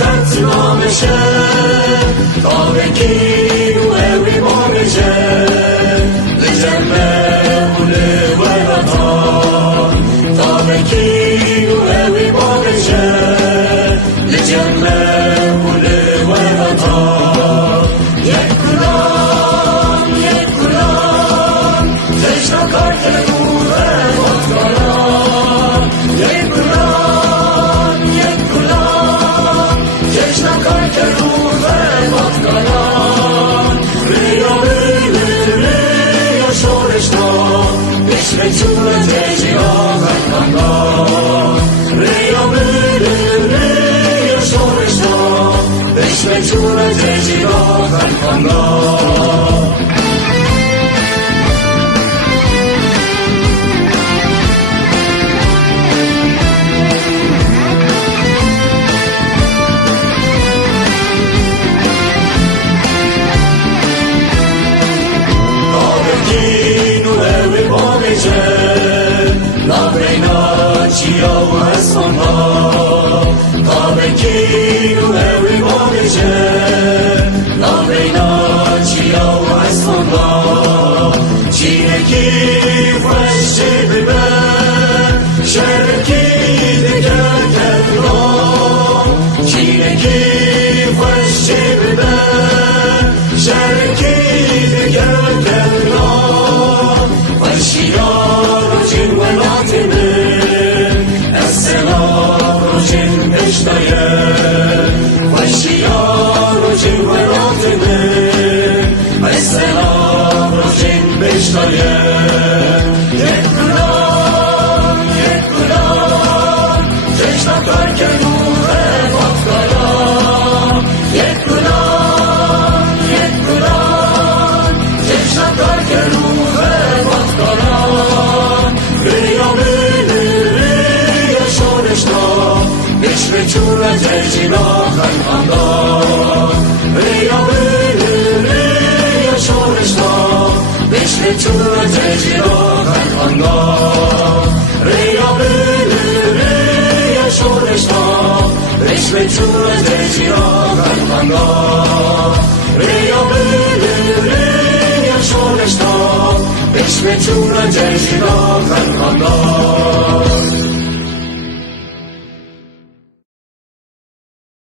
تتمامشه تا بگیر و اوی بارجه لجمه و لورطان تا بگیر و اوی بارجه لجمه و لورطان یک گلام تشنا کار کنوره مطمئن یک گلام تشنا کار کنوره مطمئن ریا شورشنا بشر جور تجی آخر کندان ریا شورشنا بشر جور تجی آخر کندان Labrena chia u esmona Tabekinu ewi mogeje Labrena chia u esmona Çineki freşi bibe Şerki dike kendra Çineki freşi bibe Şerki dike kendra Freşiyar Jin ولاتمن السلام رجل اشتايه والشيار رجل ولاتمن السلام رجل اشتايه یک گلام چشم کار کنوره مطمئن یک گلام چشم کار کنوره مطمئن بشر چور تجیل آخر کندان ریا شورشنا بشر چور تجیل آخر کندان ریا شورشنا بشر چور تجیل آخر کندان ریا شورشنا بشر چور تجیل آخر کندان